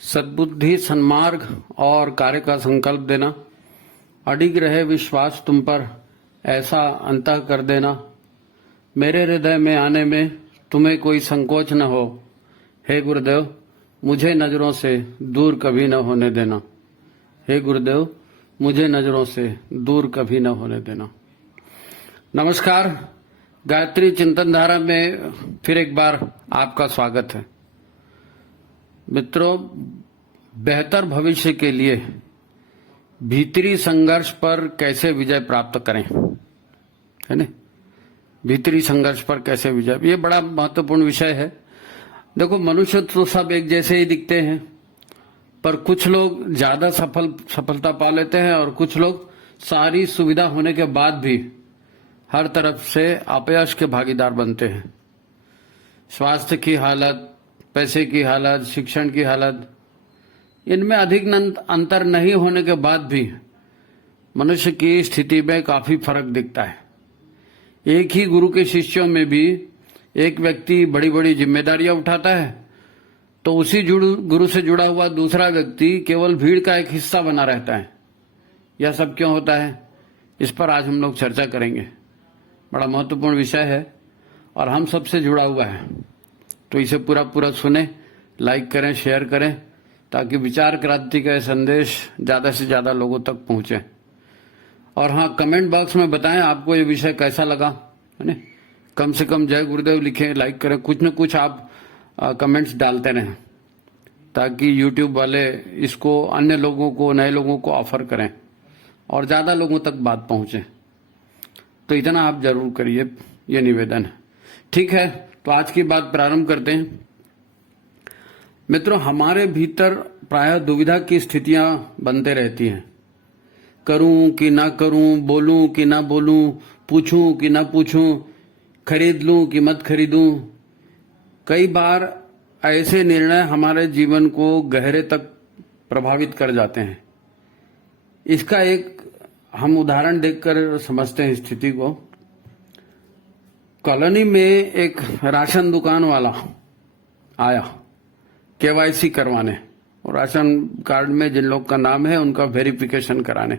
सद्बुद्धि, सन्मार्ग और कार्य का संकल्प देना, अडिग रहे विश्वास तुम पर, ऐसा अंतः कर देना। मेरे हृदय में आने में तुम्हें कोई संकोच न हो। हे गुरुदेव, मुझे नजरों से दूर कभी न होने देना। हे गुरुदेव, मुझे नजरों से दूर कभी न होने देना। नमस्कार, गायत्री चिंतन धारा में फिर एक बार आपका स्वागत है। मित्रों, बेहतर भविष्य के लिए भीतरी संघर्ष पर कैसे विजय प्राप्त करें, है ना? भीतरी संघर्ष पर कैसे विजय, ये बड़ा महत्वपूर्ण विषय है। देखो, मनुष्य तो सब एक जैसे ही दिखते हैं, पर कुछ लोग ज्यादा सफलता पा लेते हैं और कुछ लोग सारी सुविधा होने के बाद भी हर तरफ से अपयश के भागीदार बनते हैं। स्वास्थ्य की हालत, पैसे की हालत, शिक्षण की हालत, इनमें अधिक अंतर नहीं होने के बाद भी मनुष्य की स्थिति में काफी फर्क दिखता है। एक ही गुरु के शिष्यों में भी एक व्यक्ति बड़ी बड़ी जिम्मेदारियां उठाता है तो उसी गुरु से जुड़ा हुआ दूसरा व्यक्ति केवल भीड़ का एक हिस्सा बना रहता है। यह सब क्यों होता है, इस पर आज हम लोग चर्चा करेंगे। बड़ा महत्वपूर्ण विषय है और हम सबसे जुड़ा हुआ है, तो इसे पूरा सुने, लाइक करें, शेयर करें, ताकि विचार क्रांति का संदेश ज्यादा से ज्यादा लोगों तक पहुंचे। और हाँ, कमेंट बॉक्स में बताएं आपको ये विषय कैसा लगा, है ना? कम से कम जय गुरुदेव लिखें, लाइक करें, कुछ न कुछ आप कमेंट्स डालते रहें, ताकि यूट्यूब वाले इसको अन्य लोगों को, नए लोगों को ऑफर करें और ज्यादा लोगों तक बात पहुंचे। तो इतना आप जरूर करिए, ये निवेदन है। ठीक है, तो आज की बात प्रारंभ करते हैं। मित्रों, हमारे भीतर प्रायः दुविधा की स्थितियां बनते रहती हैं। करूं कि ना करूं, बोलूं कि ना बोलूं, पूछूं कि ना पूछूं, खरीद लूं कि मत खरीदूं। कई बार ऐसे निर्णय हमारे जीवन को गहरे तक प्रभावित कर जाते हैं। इसका एक हम उदाहरण देखकर समझते हैं स्थिति को। कॉलोनी में एक राशन दुकान वाला आया केवाईसी करवाने, और राशन कार्ड में जिन लोग का नाम है उनका वेरिफिकेशन कराने,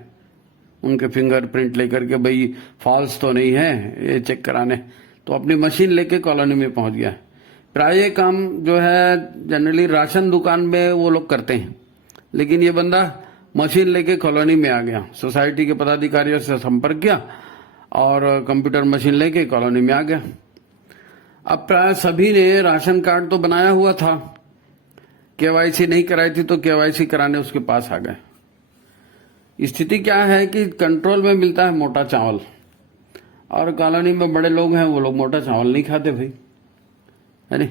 उनके फिंगरप्रिंट लेकर के भाई फॉल्स तो नहीं है ये चेक कराने। तो अपनी मशीन लेके कॉलोनी में पहुंच गया। प्राय ये काम जो है जनरली राशन दुकान में वो लोग करते हैं, लेकिन ये बंदा मशीन लेके कॉलोनी में आ गया। सोसाइटी के पदाधिकारियों से संपर्क किया और कंप्यूटर मशीन लेके कॉलोनी में आ गया। अब प्राय सभी ने राशन कार्ड तो बनाया हुआ था, केवाईसी नहीं कराई थी, तो केवाईसी कराने उसके पास आ गए। स्थिति क्या है कि कंट्रोल में मिलता है मोटा चावल, और कॉलोनी में बड़े लोग हैं, वो लोग मोटा चावल नहीं खाते भाई, है नहीं?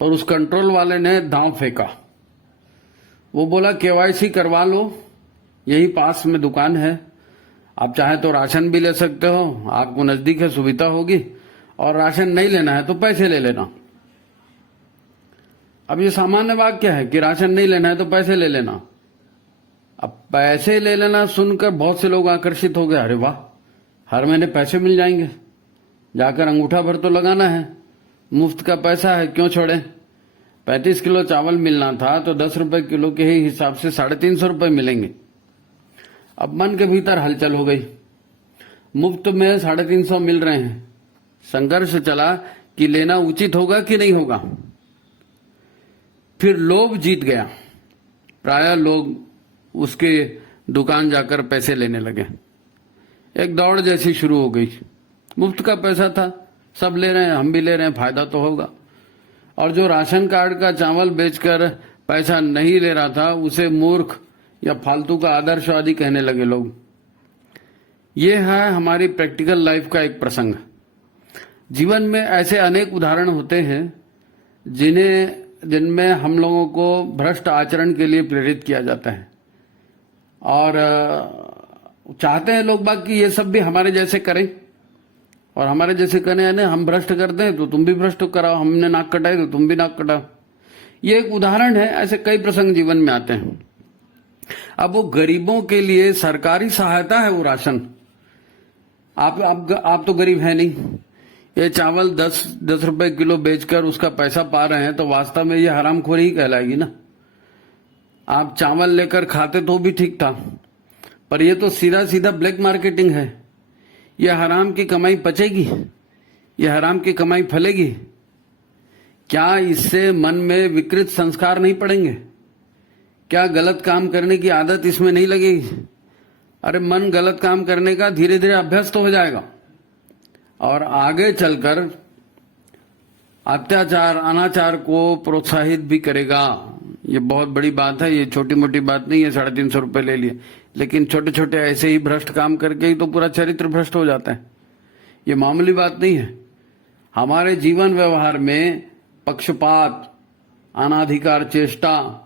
पर उस कंट्रोल वाले ने दांव फेंका। वो बोला केवाईसी करवा लो, यही पास में दुकान है, आप चाहे तो राशन भी ले सकते हो, आपको नजदीक है, सुविधा होगी, और राशन नहीं लेना है तो पैसे ले लेना। अब ये सामान्य वाक्य है कि राशन नहीं लेना है तो पैसे ले लेना। अब पैसे ले लेना सुनकर बहुत से लोग आकर्षित हो गए, अरे वाह, हर महीने पैसे मिल जाएंगे, जाकर अंगूठा भर तो लगाना है, मुफ्त का पैसा है, क्यों छोड़े। 35 किलो चावल मिलना था तो 10 रुपए किलो के ही हिसाब से 350 रुपए मिलेंगे। अब मन के भीतर हलचल हो गई, मुफ्त में 350 मिल रहे हैं। संघर्ष चला कि लेना उचित होगा कि नहीं होगा। फिर लोभ जीत गया, प्राय लोग उसके दुकान जाकर पैसे लेने लगे। एक दौड़ जैसी शुरू हो गई, मुफ्त का पैसा था, सब ले रहे हैं, हम भी ले रहे हैं, फायदा तो होगा। और जो राशन कार्ड का चावल बेचकर पैसा नहीं ले रहा था उसे मूर्ख या फालतू का आदर्शवादी कहने लगे लोग। ये है हमारी प्रैक्टिकल लाइफ का एक प्रसंग। जीवन में ऐसे अनेक उदाहरण होते हैं जिनमें हम लोगों को भ्रष्ट आचरण के लिए प्रेरित किया जाता है, और चाहते हैं लोग बाग कि ये सब भी हमारे जैसे करें, और हमारे जैसे करने यानी हम भ्रष्ट करते हैं तो तुम भी भ्रष्ट कराओ, हमने नाक कटाई तो तुम भी नाक कटाओ। ये एक उदाहरण है, ऐसे कई प्रसंग जीवन में आते हैं। अब वो गरीबों के लिए सरकारी सहायता है वो राशन। आप तो गरीब है नहीं, ये चावल 10 रुपए किलो बेचकर उसका पैसा पा रहे हैं, तो वास्तव में ये हरामखोरी ही कहलाएगी ना। आप चावल लेकर खाते तो भी ठीक था, पर ये तो सीधा सीधा ब्लैक मार्केटिंग है। ये हराम की कमाई पचेगी? ये हराम की कमाई फलेगी? क्या इससे मन में विकृत संस्कार नहीं पड़ेंगे? क्या गलत काम करने की आदत इसमें नहीं लगेगी? अरे मन गलत काम करने का धीरे धीरे अभ्यस्त हो जाएगा और आगे चलकर अत्याचार अनाचार को प्रोत्साहित भी करेगा। ये बहुत बड़ी बात है, ये छोटी मोटी बात नहीं है। 350 रुपए ले लिए, लेकिन छोटे छोटे ऐसे ही भ्रष्ट काम करके ही तो पूरा चरित्र भ्रष्ट हो जाता है। ये मामूली बात नहीं है। हमारे जीवन व्यवहार में पक्षपात, अनाधिकार चेष्टा,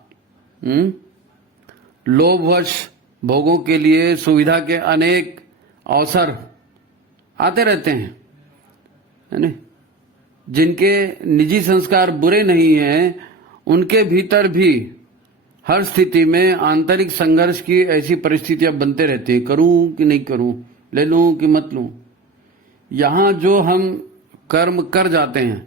लोभवश भोगों के लिए सुविधा के अनेक अवसर आते रहते हैं, है ना? जिनके निजी संस्कार बुरे नहीं हैं, उनके भीतर भी हर स्थिति में आंतरिक संघर्ष की ऐसी परिस्थितियां बनते रहती है। करूं कि नहीं करूं, ले लूं कि मत लूं। यहां जो हम कर्म कर जाते हैं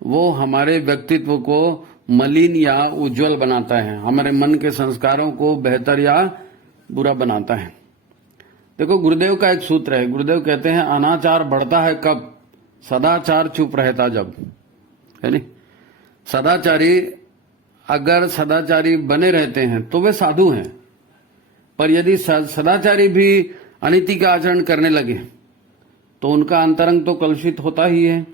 वो हमारे व्यक्तित्व को मलिन या उज्जवल बनाता है, हमारे मन के संस्कारों को बेहतर या बुरा बनाता है। देखो, गुरुदेव का एक सूत्र है। गुरुदेव कहते हैं अनाचार बढ़ता है कब? सदाचार चुप रहता जब, है नहीं? सदाचारी अगर सदाचारी बने रहते हैं तो वे साधु हैं, पर यदि सदाचारी भी अनीति का आचरण करने लगे तो उनका अंतरंग तो कलुषित होता ही है,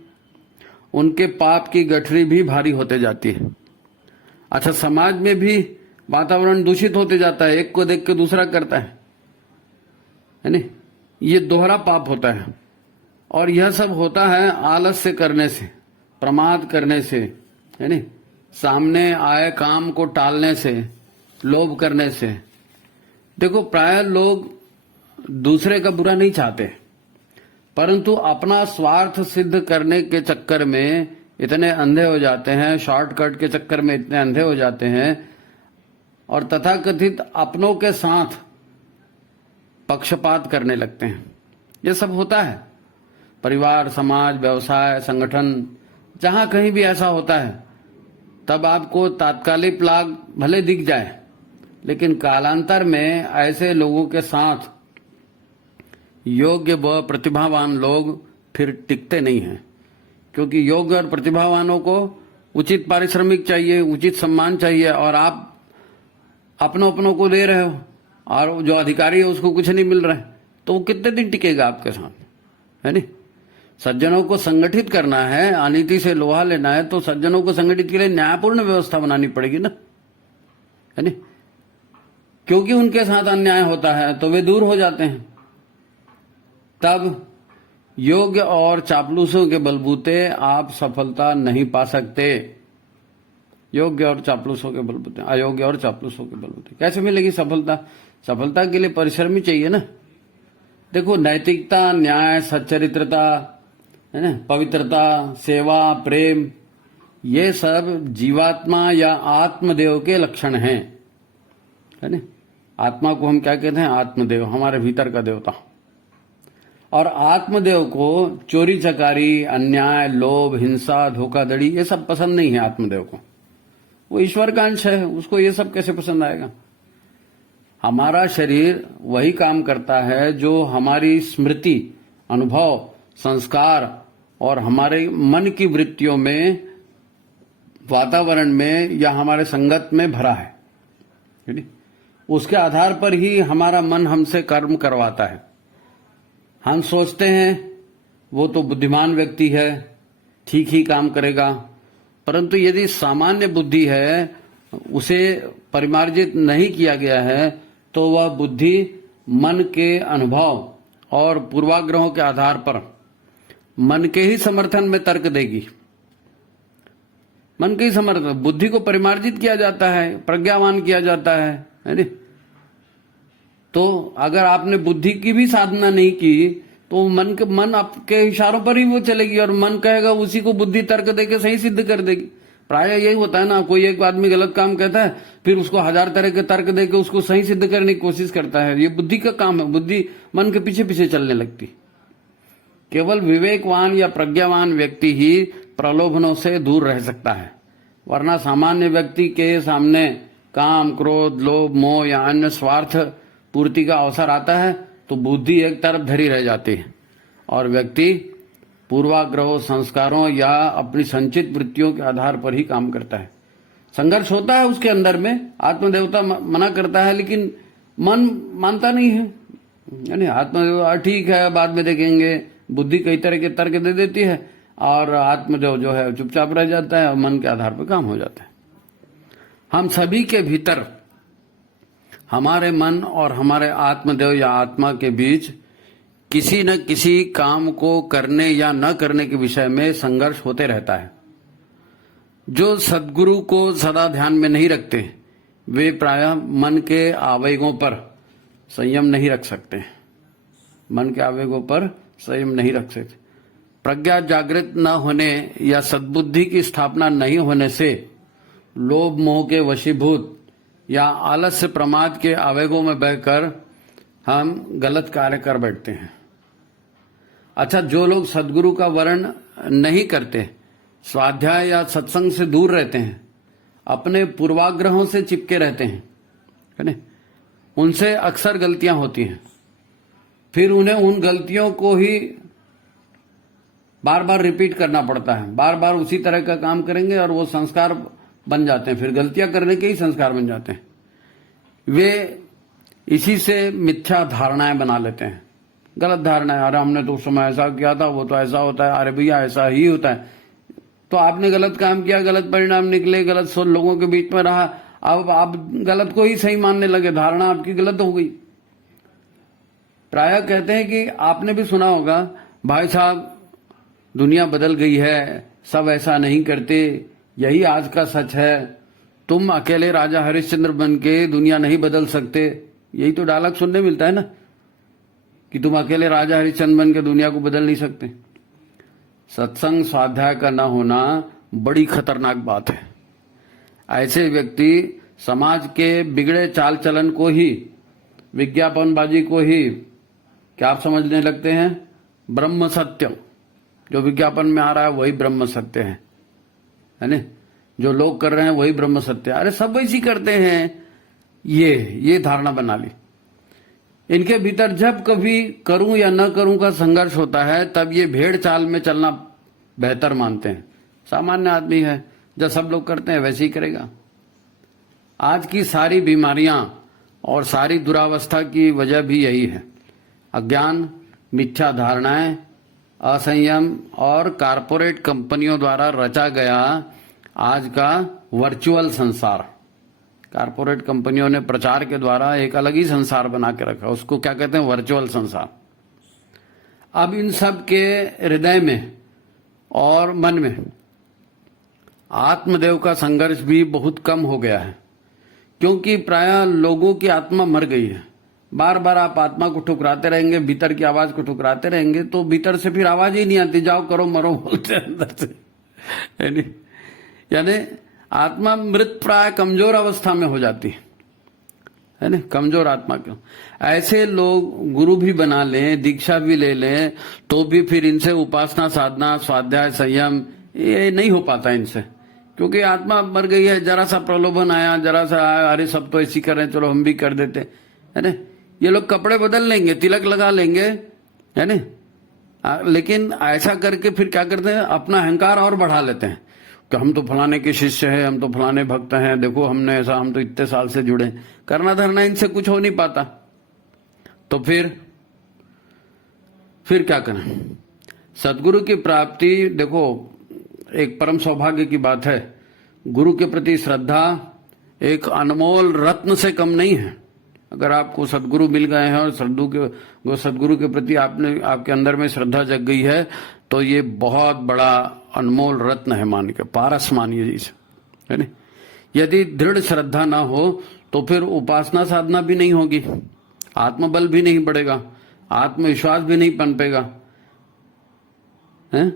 उनके पाप की गठरी भी भारी होते जाती है। अच्छा, समाज में भी वातावरण दूषित होते जाता है, एक को देख के दूसरा करता है नहीं? ये दोहरा पाप होता है। और यह सब होता है आलस्य करने से, प्रमाद करने से, है नहीं? सामने आए काम को टालने से, लोभ करने से। देखो, प्राय लोग दूसरे का बुरा नहीं चाहते, परंतु अपना स्वार्थ सिद्ध करने के चक्कर में इतने अंधे हो जाते हैं, शॉर्टकट के चक्कर में इतने अंधे हो जाते हैं और तथाकथित अपनों के साथ पक्षपात करने लगते हैं। ये सब होता है। परिवार, समाज, व्यवसाय, संगठन, जहां कहीं भी ऐसा होता है, तब आपको तात्कालिक लाभ भले दिख जाए, लेकिन कालांतर में ऐसे लोगों के साथ योग्य व प्रतिभावान लोग फिर टिकते नहीं हैं, क्योंकि योग्य और प्रतिभावानों को उचित पारिश्रमिक चाहिए, उचित सम्मान चाहिए, और आप अपनों को दे रहे हो और जो अधिकारी है उसको कुछ नहीं मिल रहा है, तो वो कितने दिन टिकेगा आपके साथ, है नहीं? सज्जनों को संगठित करना है, अनीति से लोहा लेना है, तो सज्जनों को संगठित के लिए न्यायपूर्ण व्यवस्था बनानी पड़ेगी ना, है नहीं? क्योंकि उनके साथ अन्याय होता है तो वे दूर हो जाते हैं। तब योग्य और चापलूसों के बलबूते आप सफलता नहीं पा सकते। योग्य और चापलूसों के बलबूते, अयोग्य और चापलूसों के बलबूते कैसे मिलेगी सफलता? सफलता के लिए परिश्रम ही चाहिए ना। देखो, नैतिकता, न्याय, सच्चरित्रता, है ना, पवित्रता, सेवा, प्रेम, ये सब जीवात्मा या आत्मदेव के लक्षण हैं, है ना? आत्मा को हम क्या कहते हैं? आत्मदेव, हमारे भीतर का देवता। और आत्मदेव को चोरी चकारी, अन्याय, लोभ, हिंसा, धोखाधड़ी ये सब पसंद नहीं है। आत्मदेव को, वो ईश्वर का अंश है, उसको ये सब कैसे पसंद आएगा? हमारा शरीर वही काम करता है जो हमारी स्मृति, अनुभव, संस्कार और हमारे मन की वृत्तियों में, वातावरण में या हमारे संगत में भरा है। उसके आधार पर ही हमारा मन हमसे कर्म करवाता है। हम सोचते हैं वो तो बुद्धिमान व्यक्ति है, ठीक ही काम करेगा, परंतु यदि सामान्य बुद्धि है, उसे परिमार्जित नहीं किया गया है, तो वह बुद्धि मन के अनुभव और पूर्वाग्रहों के आधार पर मन के ही समर्थन में तर्क देगी। मन के ही समर्थन, बुद्धि को परिमार्जित किया जाता है, प्रज्ञावान किया जाता है नहीं? तो अगर आपने बुद्धि की भी साधना नहीं की तो मन आपके इशारों पर ही वो चलेगी और मन कहेगा, उसी को बुद्धि तर्क देके सही सिद्ध कर देगी। प्राय यही होता है ना, कोई एक आदमी गलत काम कहता है, फिर उसको 1000 तरह के तर्क देके उसको सही सिद्ध करने की कोशिश करता है। ये बुद्धि का काम है, बुद्धि मन के पीछे पीछे चलने लगती। केवल विवेकवान या प्रज्ञावान व्यक्ति ही प्रलोभनों से दूर रह सकता है, वरना सामान्य व्यक्ति के सामने काम, क्रोध, लोभ, मोह या अन्य स्वार्थ पूर्ति का अवसर आता है तो बुद्धि एक तरफ धरी रह जाती है और व्यक्ति पूर्वाग्रहों, संस्कारों या अपनी संचित वृत्तियों के आधार पर ही काम करता है। संघर्ष होता है उसके अंदर में, आत्मदेवता मना करता है लेकिन मन मानता नहीं है, यानी आत्मदेवता ठीक है बाद में देखेंगे, बुद्धि कई तरह के तर्क दे देती है और आत्मदेव जो है चुपचाप रह जाता है और मन के आधार पर काम हो जाता है। हम सभी के भीतर हमारे मन और हमारे आत्मदेव या आत्मा के बीच किसी न किसी काम को करने या न करने के विषय में संघर्ष होते रहता है। जो सद्गुरु को सदा ध्यान में नहीं रखते वे प्रायः मन के आवेगों पर संयम नहीं रख सकते, मन के आवेगों पर संयम नहीं रख सकते। प्रज्ञा जागृत न होने या सद्बुद्धि की स्थापना नहीं होने से लोभ मोह के वशीभूत या आलस्य प्रमाद के आवेगों में बहकर हम गलत कार्य कर बैठते हैं। अच्छा, जो लोग सद्गुरु का वर्ण नहीं करते, स्वाध्याय या सत्संग से दूर रहते हैं, अपने पूर्वाग्रहों से चिपके रहते हैं, है ना, उनसे अक्सर गलतियां होती हैं। फिर उन्हें उन गलतियों को ही बार बार रिपीट करना पड़ता है, बार बार उसी तरह का काम करेंगे और वो संस्कार बन जाते हैं, फिर गलतियां करने के ही संस्कार बन जाते हैं। वे इसी से मिथ्या धारणाएं बना लेते हैं, गलत धारणाएं। अरे हमने तो उस समय ऐसा किया था, वो तो ऐसा होता है, अरे भैया ऐसा ही होता है। तो आपने गलत काम किया, गलत परिणाम निकले, गलत सोच लोगों के बीच में रहा, अब आप गलत को ही सही मानने लगे, धारणा आपकी गलत हो गई। प्रायः कहते हैं कि आपने भी सुना होगा, भाई साहब दुनिया बदल गई है, सब ऐसा नहीं करते, यही आज का सच है, तुम अकेले राजा हरिश्चंद्र बन के दुनिया नहीं बदल सकते। यही तो डायलॉग सुनने मिलता है ना, कि तुम अकेले राजा हरिश्चंद्र बन के दुनिया को बदल नहीं सकते। सत्संग स्वाध्याय का न होना बड़ी खतरनाक बात है। ऐसे व्यक्ति समाज के बिगड़े चाल चलन को ही, विज्ञापनबाजी को ही क्या आप समझने लगते हैं? ब्रह्म सत्य। जो विज्ञापन में आ रहा है वही ब्रह्म सत्य है ना, जो लोग कर रहे हैं वही ब्रह्म सत्य। अरे सब वैसी करते हैं, ये धारणा बना ली। इनके भीतर जब कभी करूं या न करूं का संघर्ष होता है तब ये भेड़ चाल में चलना बेहतर मानते हैं। सामान्य आदमी है, जब सब लोग करते हैं वैसे ही करेगा। आज की सारी बीमारियां और सारी दुरावस्था की वजह भी यही है, अज्ञान, मिथ्या धारणाएं, असंयम और कारपोरेट कंपनियों द्वारा रचा गया आज का वर्चुअल संसार। कारपोरेट कंपनियों ने प्रचार के द्वारा एक अलग ही संसार बना के रखा, उसको क्या कहते हैं? वर्चुअल संसार। अब इन सब के हृदय में और मन में आत्मदेव का संघर्ष भी बहुत कम हो गया है, क्योंकि प्रायः लोगों की आत्मा मर गई है। बार बार आप आत्मा को ठुकराते रहेंगे, भीतर की आवाज को ठुकराते रहेंगे तो भीतर से फिर आवाज ही नहीं आती, जाओ करो मरो बोलते अंदर से। यानी आत्मा मृत प्राय कमजोर अवस्था में हो जाती है ना, कमजोर आत्मा क्यों। ऐसे लोग गुरु भी बना लें, दीक्षा भी ले लें, तो भी फिर इनसे उपासना, साधना, स्वाध्याय, संयम ये नहीं हो पाता इनसे, क्योंकि आत्मा मर गई है। जरा सा प्रलोभन आया, जरा सा आया, अरे सब तो ऐसी कर रहे हैं, चलो हम भी कर देते, है ना। ये लोग कपड़े बदल लेंगे, तिलक लगा लेंगे, है ना, लेकिन ऐसा करके फिर क्या करते हैं? अपना अहंकार और बढ़ा लेते हैं कि हम तो फलाने के शिष्य हैं, हम तो फलाने भक्त हैं, देखो हमने ऐसा, हम तो इतने साल से जुड़े। करना धरना इनसे कुछ हो नहीं पाता, तो फिर क्या करें? सदगुरु की प्राप्ति, देखो एक परम सौभाग्य की बात है। गुरु के प्रति श्रद्धा एक अनमोल रत्न से कम नहीं है। अगर आपको सदगुरु मिल गए हैं और सदगुरु के प्रति आपके अंदर में श्रद्धा जग गई है तो ये बहुत बड़ा अनमोल रत्न है, मान के पारस मानिए इसे, है ना। यदि दृढ़ श्रद्धा ना हो तो फिर उपासना साधना भी नहीं होगी, आत्मबल भी नहीं बढ़ेगा, आत्मविश्वास भी नहीं पनपेगा, है?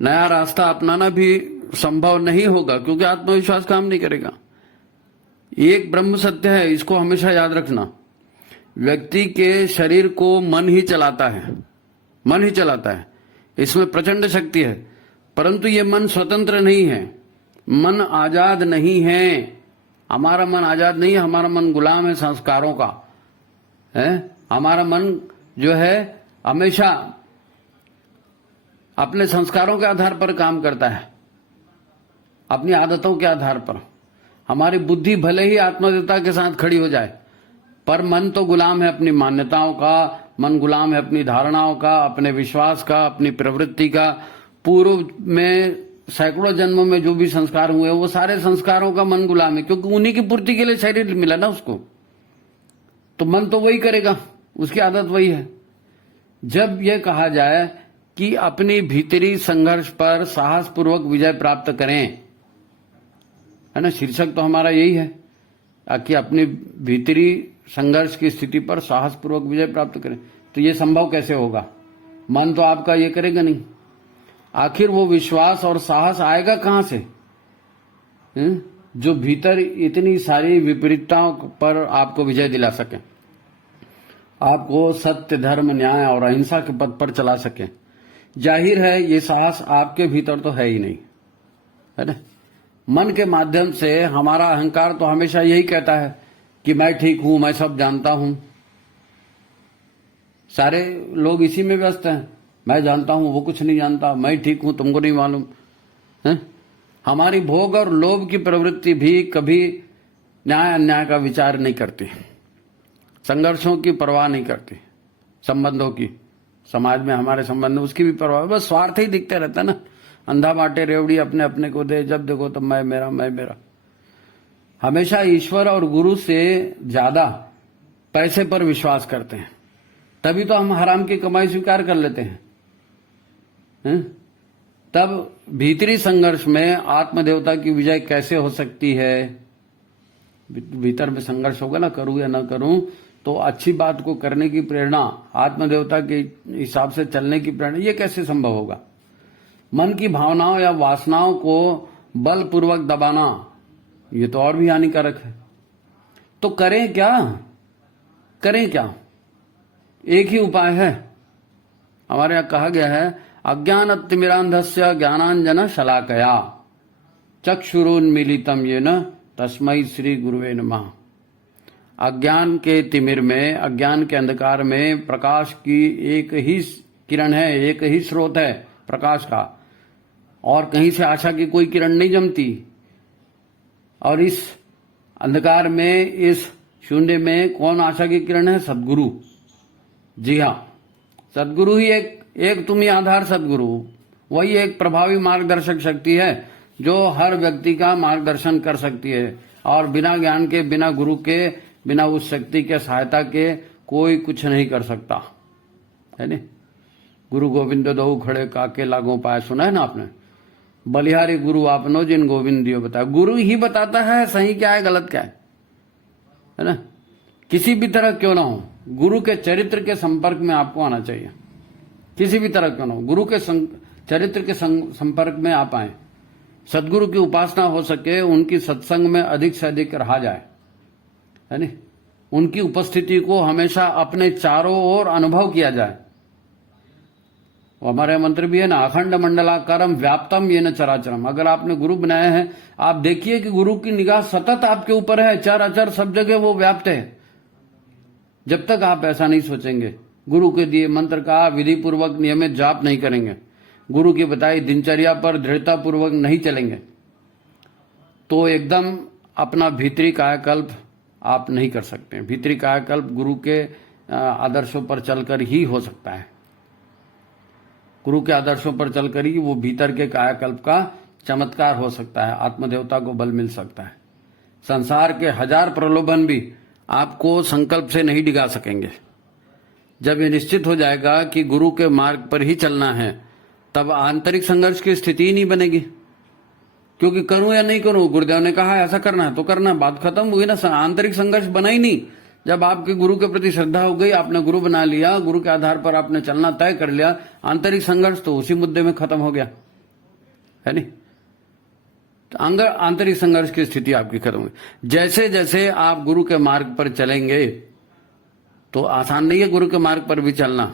नया रास्ता अपनाना भी संभव नहीं होगा, क्योंकि आत्मविश्वास काम नहीं करेगा। एक ब्रह्म सत्य है, इसको हमेशा याद रखना। व्यक्ति के शरीर को मन ही चलाता है, मन ही चलाता है, इसमें प्रचंड शक्ति है, परंतु ये मन स्वतंत्र नहीं है, मन आजाद नहीं है। हमारा मन आजाद नहीं है, हमारा मन गुलाम है संस्कारों का, है। हमारा मन जो है हमेशा अपने संस्कारों के आधार पर काम करता है, अपनी आदतों के आधार पर। हमारी बुद्धि भले ही आत्मदेवता के साथ खड़ी हो जाए, पर मन तो गुलाम है अपनी मान्यताओं का, मन गुलाम है अपनी धारणाओं का, अपने विश्वास का, अपनी प्रवृत्ति का। पूर्व में सैकड़ों जन्मों में जो भी संस्कार हुए वो सारे संस्कारों का मन गुलाम है, क्योंकि उन्हीं की पूर्ति के लिए शरीर मिला ना उसको। तो मन तो वही करेगा, उसकी आदत वही है। जब यह कहा जाए कि अपनी भीतरी संघर्ष पर साहस पूर्वक विजय प्राप्त करें, है ना, शीर्षक तो हमारा यही है कि अपनी भीतरी संघर्ष की स्थिति पर साहस पूर्वक विजय प्राप्त करें। तो ये संभव कैसे होगा? मन तो आपका ये करेगा नहीं। आखिर वो विश्वास और साहस आएगा कहां से, जो भीतर इतनी सारी विपरीतताओं पर आपको विजय दिला सके, आपको सत्य, धर्म, न्याय और अहिंसा के पथ पर चला सके। जाहिर है ये साहस आपके भीतर तो है ही नहीं, है ना। मन के माध्यम से हमारा अहंकार तो हमेशा यही कहता है कि मैं ठीक हूं, मैं सब जानता हूं। सारे लोग इसी में व्यस्त हैं, मैं जानता हूं, वो कुछ नहीं जानता, मैं ठीक हूं, तुमको नहीं मालूम है। हमारी भोग और लोभ की प्रवृत्ति भी कभी न्याय अन्याय का विचार नहीं करती, संघर्षों की परवाह नहीं करती, संबंधों की, समाज में हमारे संबंध उसकी भी परवाह, बस स्वार्थ ही दिखते रहता है ना। अंधा बाटे रेवड़ी अपने अपने को दे, जब देखो तब मैं मेरा, मैं मेरा। हमेशा ईश्वर और गुरु से ज्यादा पैसे पर विश्वास करते हैं, तभी तो हम हराम की कमाई स्वीकार कर लेते हैं। तब भीतरी संघर्ष में आत्मदेवता की विजय कैसे हो सकती है? भीतर में संघर्ष होगा ना, करूं या ना करूं, तो अच्छी बात को करने की प्रेरणा, आत्मदेवता के हिसाब से चलने की प्रेरणा, ये कैसे संभव होगा? मन की भावनाओं या वासनाओं को बलपूर्वक दबाना, ये तो और भी हानिकारक है। तो करें क्या? करें क्या? एक ही उपाय है, हमारे यहां कहा गया है, अज्ञानतिमिरांधस्य ज्ञानांजन शलाकया चक्षुरुन्मीलितम येन तस्मै श्री गुरुवे नमः। अज्ञान के तिमिर में, अज्ञान के अंधकार में प्रकाश की एक ही किरण है, एक ही स्रोत है प्रकाश का, और कहीं से आशा की कोई किरण नहीं जमती। और इस अंधकार में, इस शून्य में कौन आशा की किरण है? सदगुरु। जी हाँ, सदगुरु ही एक तुम ही आधार, सदगुरु वही एक प्रभावी मार्गदर्शक शक्ति है जो हर व्यक्ति का मार्गदर्शन कर सकती है। और बिना ज्ञान के, बिना गुरु के, बिना उस शक्ति के सहायता के कोई कुछ नहीं कर सकता, है नहीं। गुरु गोविंद दो खड़े काके लागो पाए, सुना है ना आपने? बलिहारी गुरु आपनो जिन गोविंद दियो बताया। गुरु ही बताता है सही क्या है, गलत क्या है ना। किसी भी तरह क्यों ना हो, गुरु के चरित्र के संपर्क में आपको आना चाहिए। किसी भी तरह क्यों ना हो, गुरु के चरित्र के संपर्क में आप आए। सदगुरु की उपासना हो सके, उनकी सत्संग में अधिक से अधिक रहा जाए, है नहीं। उनकी उपस्थिति को हमेशा अपने चारों ओर अनुभव किया जाए। हमारे मंत्र भी है ना, अखंड मंडलाकारम व्याप्तम येन चराचरम। अगर आपने गुरु बनाया है, आप देखिए कि गुरु की निगाह सतत आपके ऊपर है, चर अचर सब जगह वो व्याप्त है। जब तक आप ऐसा नहीं सोचेंगे, गुरु के दिए मंत्र का विधि पूर्वक नियमित जाप नहीं करेंगे, गुरु की बताई दिनचर्या पर दृढ़ता पूर्वक नहीं चलेंगे, तो एकदम अपना भीतरी कायाकल्प आप नहीं कर सकते। भीतरी कायाकल्प गुरु के आदर्शों पर चलकर ही हो सकता है। गुरु के आदर्शों पर चलकर ही वो भीतर के कायाकल्प का चमत्कार हो सकता है, आत्मदेवता को बल मिल सकता है। संसार के हजार प्रलोभन भी आपको संकल्प से नहीं डिगा सकेंगे। जब ये निश्चित हो जाएगा कि गुरु के मार्ग पर ही चलना है, तब आंतरिक संघर्ष की स्थिति ही नहीं बनेगी। क्योंकि करूं या नहीं करूं, गुरुदेव ने कहा ऐसा करना है तो करना, बात खत्म हुई ना। आंतरिक संघर्ष बना ही नहीं। जब आपके गुरु के प्रति श्रद्धा हो गई, आपने गुरु बना लिया, गुरु के आधार पर आपने चलना तय कर लिया, आंतरिक संघर्ष तो उसी मुद्दे में खत्म हो गया, है नहीं। तो आंतरिक संघर्ष की स्थिति आपकी खत्म हुई। जैसे जैसे आप गुरु के मार्ग पर चलेंगे, तो आसान नहीं है गुरु के मार्ग पर भी चलना,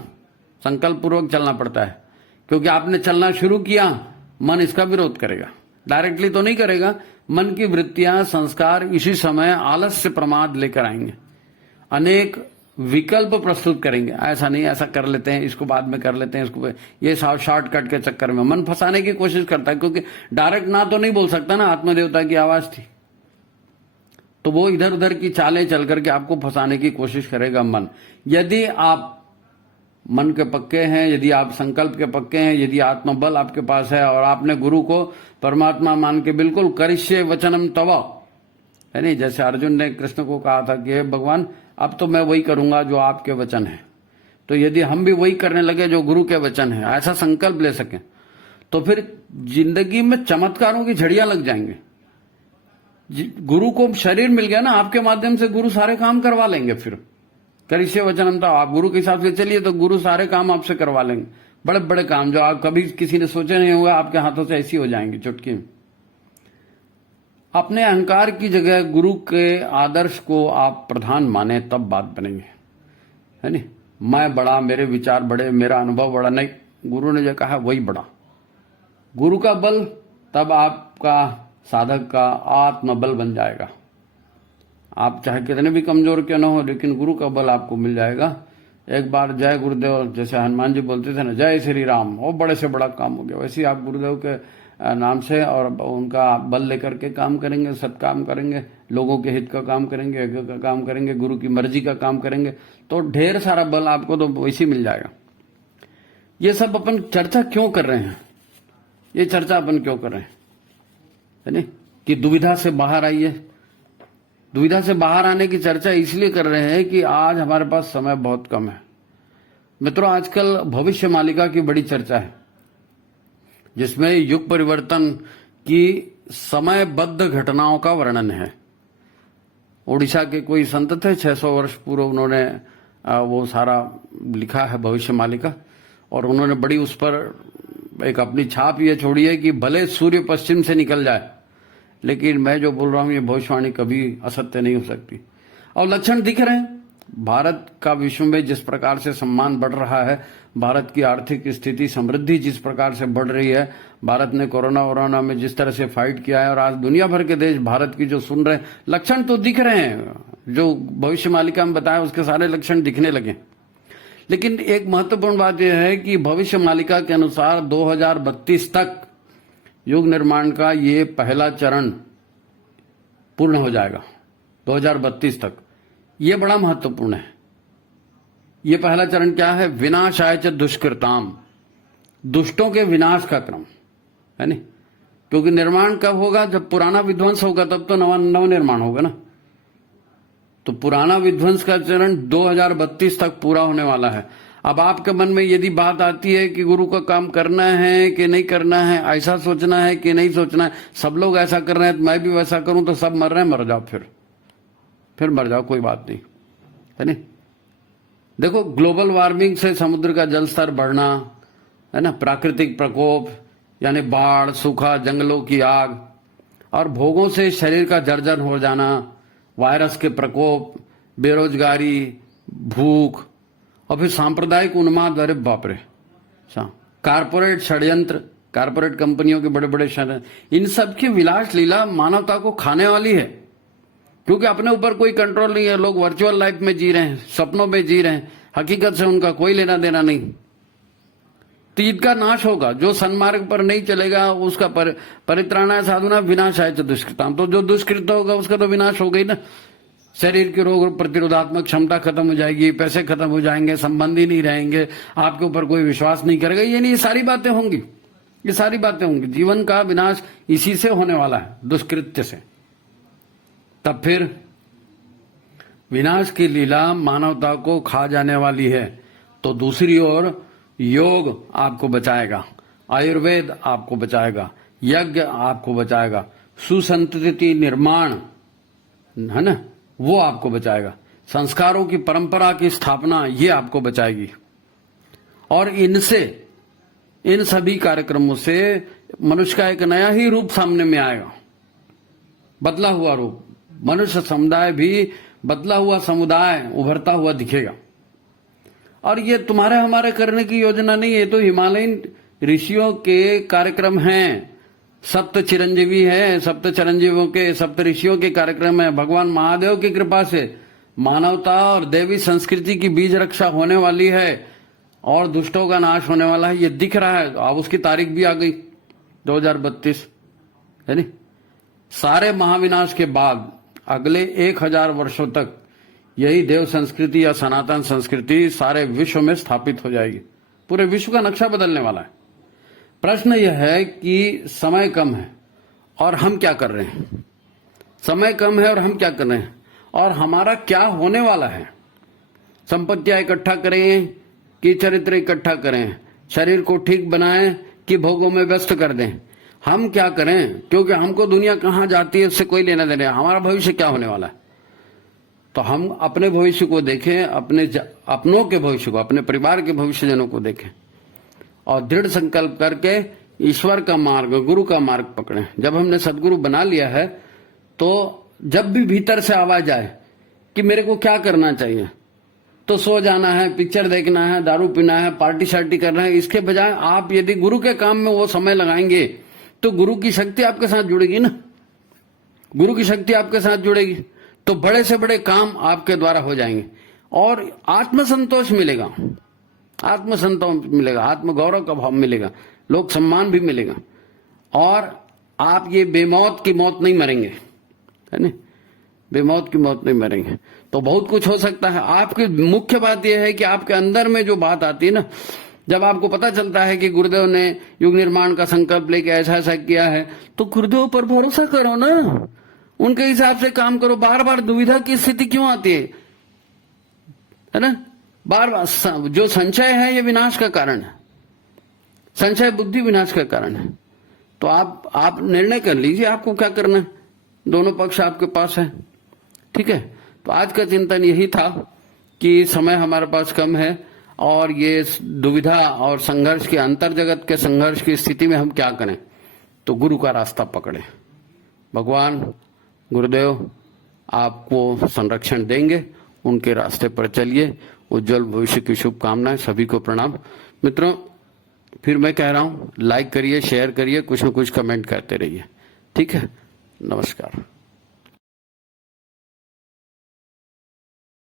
संकल्प पूर्वक चलना पड़ता है। क्योंकि आपने चलना शुरू किया, मन इसका विरोध करेगा। डायरेक्टली तो नहीं करेगा। मन की वृत्तियां, संस्कार इसी समय आलस्य प्रमाद लेकर आएंगे, अनेक विकल्प प्रस्तुत करेंगे। ऐसा नहीं, ऐसा कर लेते हैं, इसको बाद में कर लेते हैं, इसको, ये शॉर्टकट के चक्कर में मन फंसाने की कोशिश करता है, क्योंकि डायरेक्ट ना तो नहीं बोल सकता ना, आत्मदेवता की आवाज थी, तो वो इधर उधर की चालें चल करके आपको फंसाने की कोशिश करेगा मन। यदि आप मन के पक्के हैं, यदि आप संकल्प के पक्के हैं, यदि आत्मबल आपके पास है और आपने गुरु को परमात्मा मान के बिल्कुल करिष्ये वचनम तव, है नहीं, जैसे अर्जुन ने कृष्ण को कहा था कि हे भगवान अब तो मैं वही करूंगा जो आपके वचन है, तो यदि हम भी वही करने लगे जो गुरु के वचन है, ऐसा संकल्प ले सकें, तो फिर जिंदगी में चमत्कारों की झड़ियां लग जाएंगे। गुरु को शरीर मिल गया ना, आपके माध्यम से गुरु सारे काम करवा लेंगे। फिर करिष्ये वचनम तव, आप गुरु के हिसाब से चलिए तो गुरु सारे काम आपसे करवा लेंगे, बड़े बड़े काम जो आप कभी किसी ने सोचे नहीं होगा, आपके हाथों से ऐसी हो जाएंगे चुटकी में। अपने अहंकार की जगह गुरु के आदर्श को आप प्रधान माने, तब बात बनेगी, है नहीं। मैं बड़ा, मेरे विचार बड़े, मेरा अनुभव बड़ा, नहीं, गुरु ने जो कहा वही बड़ा। गुरु का बल तब आपका साधक का आत्मबल बन जाएगा। आप चाहे कितने भी कमजोर क्यों ना हो, लेकिन गुरु का बल आपको मिल जाएगा। एक बार जय गुरुदेव, जैसे हनुमान जी बोलते थे ना, जय श्री राम, वो बड़े से बड़ा काम हो गया। वैसे ही आप गुरुदेव के नाम से और उनका बल लेकर के काम करेंगे, सत्काम करेंगे, लोगों के हित का काम करेंगे, यज्ञ का काम करेंगे, गुरु की मर्जी का काम करेंगे, तो ढेर सारा बल आपको तो वैसे ही मिल जाएगा। ये सब अपन चर्चा क्यों कर रहे हैं, ये चर्चा अपन क्यों कर रहे हैं, है नहीं, कि दुविधा से बाहर आइए। दुविधा से बाहर आने की चर्चा इसलिए कर रहे हैं कि आज हमारे पास समय बहुत कम है। मित्रों, आजकल भविष्य मालिका की बड़ी चर्चा है, जिसमें युग परिवर्तन की समयबद्ध घटनाओं का वर्णन है। ओडिशा के कोई संत थे, 600 वर्ष पूर्व उन्होंने वो सारा लिखा है भविष्य मालिका, और उन्होंने बड़ी उस पर एक अपनी छाप ये छोड़ी है कि भले सूर्य पश्चिम से निकल जाए, लेकिन मैं जो बोल रहा हूं ये भविष्यवाणी कभी असत्य नहीं हो सकती। और लक्षण दिख रहे हैं। भारत का विश्व में जिस प्रकार से सम्मान बढ़ रहा है, भारत की आर्थिक स्थिति, समृद्धि जिस प्रकार से बढ़ रही है, भारत ने कोरोना में जिस तरह से फाइट किया है, और आज दुनिया भर के देश भारत की जो सुन रहे हैं, लक्षण तो दिख रहे हैं। जो भविष्य मालिका में बताया उसके सारे लक्षण दिखने लगे। लेकिन एक महत्वपूर्ण बात यह है कि भविष्य मालिका के अनुसार 2032 तक युग निर्माण का ये पहला चरण पूर्ण हो जाएगा। 2032 तक, ये बड़ा महत्वपूर्ण है। ये पहला चरण क्या है? विनाशाय च दुष्कृताम, दुष्टों के विनाश का क्रम, है नहीं। क्योंकि निर्माण कब होगा? जब पुराना विध्वंस होगा, तब तो नव निर्माण होगा ना। तो पुराना विध्वंस का चरण 2032 तक पूरा होने वाला है। अब आपके मन में यदि बात आती है कि गुरु का काम करना है कि नहीं करना है, ऐसा सोचना है कि नहीं सोचना है, सब लोग ऐसा कर रहे हैं तो मैं भी वैसा करूं, तो सब मर रहे हैं, मर जाओ, फिर मर जाओ, कोई बात नहीं, है नहीं। देखो, ग्लोबल वार्मिंग से समुद्र का जल स्तर बढ़ना, है ना, प्राकृतिक प्रकोप यानी बाढ़, सूखा, जंगलों की आग, और भोगों से शरीर का जर्जर हो जाना, वायरस के प्रकोप, बेरोजगारी, भूख, और फिर सांप्रदायिक उन्माद, अरे बाप रे, कारपोरेट षड्यंत्र, कारपोरेट कंपनियों के बड़े बड़े षड्यंत्र, इन सब की विलास लीला मानवता को खाने वाली है। क्योंकि अपने ऊपर कोई कंट्रोल नहीं है। लोग वर्चुअल लाइफ में जी रहे हैं, सपनों में जी रहे हैं, हकीकत से उनका कोई लेना देना नहीं। तो ईद नाश होगा। जो सन्मार्ग पर नहीं चलेगा उसका परित्राणाय साधुना विनाशाय च दुष्कृताम, तो जो दुष्कृत होगा उसका तो विनाश हो गई ना। शरीर की रोग प्रतिरोधात्मक क्षमता खत्म हो जाएगी, पैसे खत्म हो जाएंगे, संबंधी नहीं रहेंगे, आपके ऊपर कोई विश्वास नहीं करेगा, ये नहीं, ये सारी बातें होंगी, ये सारी बातें होंगी। जीवन का विनाश इसी से होने वाला है, दुष्कृत्य से। तब फिर विनाश की लीला मानवता को खा जाने वाली है। तो दूसरी ओर योग आपको बचाएगा, आयुर्वेद आपको बचाएगा, यज्ञ आपको बचाएगा, सुसंतति निर्माण, है ना, वो आपको बचाएगा, संस्कारों की परंपरा की स्थापना ये आपको बचाएगी। और इनसे, इन सभी कार्यक्रमों से मनुष्य का एक नया ही रूप सामने में आएगा, बदला हुआ रूप। मनुष्य समुदाय भी बदला हुआ समुदाय उभरता हुआ दिखेगा। और ये तुम्हारे हमारे करने की योजना नहीं है, ये तो हिमालयन ऋषियों के कार्यक्रम हैं। सप्त चिरंजीवी है, सप्त चिरंजीवों के, सप्त ऋषियों के कार्यक्रम है। भगवान महादेव की कृपा से मानवता और देवी संस्कृति की बीज रक्षा होने वाली है और दुष्टों का नाश होने वाला है, ये दिख रहा है। अब उसकी तारीख भी आ गई 2032, है नहीं? सारे महाविनाश के बाद अगले 1000 वर्षों तक यही देव संस्कृति या सनातन संस्कृति सारे विश्व में स्थापित हो जाएगी। पूरे विश्व का नक्शा बदलने वाला है। प्रश्न यह है कि समय कम है और हम क्या कर रहे हैं? समय कम है और हम क्या कर रहे हैं और हमारा क्या होने वाला है? संपत्तियां इकट्ठा करें कि चरित्र इकट्ठा करें, शरीर को ठीक बनाएं कि भोगों में व्यस्त कर दें, हम क्या करें? क्योंकि हमको दुनिया कहां जाती है उससे कोई लेना देना है, हमारा भविष्य क्या होने वाला है। तो हम अपने भविष्य को देखें, अपनों के भविष्य को, अपने परिवार के भविष्यजनों को देखें और दृढ़ संकल्प करके ईश्वर का मार्ग, गुरु का मार्ग पकड़ें। जब हमने सदगुरु बना लिया है तो जब भी भीतर से आवाज आए कि मेरे को क्या करना चाहिए, तो सो जाना है, पिक्चर देखना है, दारू पीना है, पार्टी शार्टी करना है, इसके बजाय आप यदि गुरु के काम में वो समय लगाएंगे तो गुरु की शक्ति आपके साथ जुड़ेगी ना। गुरु की शक्ति आपके साथ जुड़ेगी तो बड़े से बड़े काम आपके द्वारा हो जाएंगे और आत्मसंतोष मिलेगा, आत्मसंतोष मिलेगा, आत्मगौरव का भाव मिलेगा, लोक सम्मान भी मिलेगा और आप ये बेमौत की मौत नहीं मरेंगे, है ना? बेमौत की मौत नहीं मरेंगे। तो बहुत कुछ हो सकता है। आपकी मुख्य बात यह है कि आपके अंदर में जो बात आती है ना, जब आपको पता चलता है कि गुरुदेव ने युग निर्माण का संकल्प लेके ऐसा ऐसा किया है, तो गुरुदेव पर भरोसा करो ना, उनके हिसाब से काम करो। बार बार दुविधा की स्थिति क्यों आती है ना? बार बार जो संशय है ये विनाश का कारण है, संशय बुद्धि विनाश का कारण है। तो आप निर्णय कर लीजिए आपको क्या करना है, दोनों पक्ष आपके पास है, ठीक है? तो आज का चिंतन यही था कि समय हमारे पास कम है और ये दुविधा और संघर्ष के, अंतर जगत के संघर्ष की स्थिति में हम क्या करें, तो गुरु का रास्ता पकड़ें। भगवान गुरुदेव आपको संरक्षण देंगे, उनके रास्ते पर चलिए। उज्जवल भविष्य की शुभकामनाएं, सभी को प्रणाम। मित्रों, फिर मैं कह रहा हूं, लाइक करिए, शेयर करिए, कुछ न कुछ कमेंट करते रहिए, ठीक है? नमस्कार।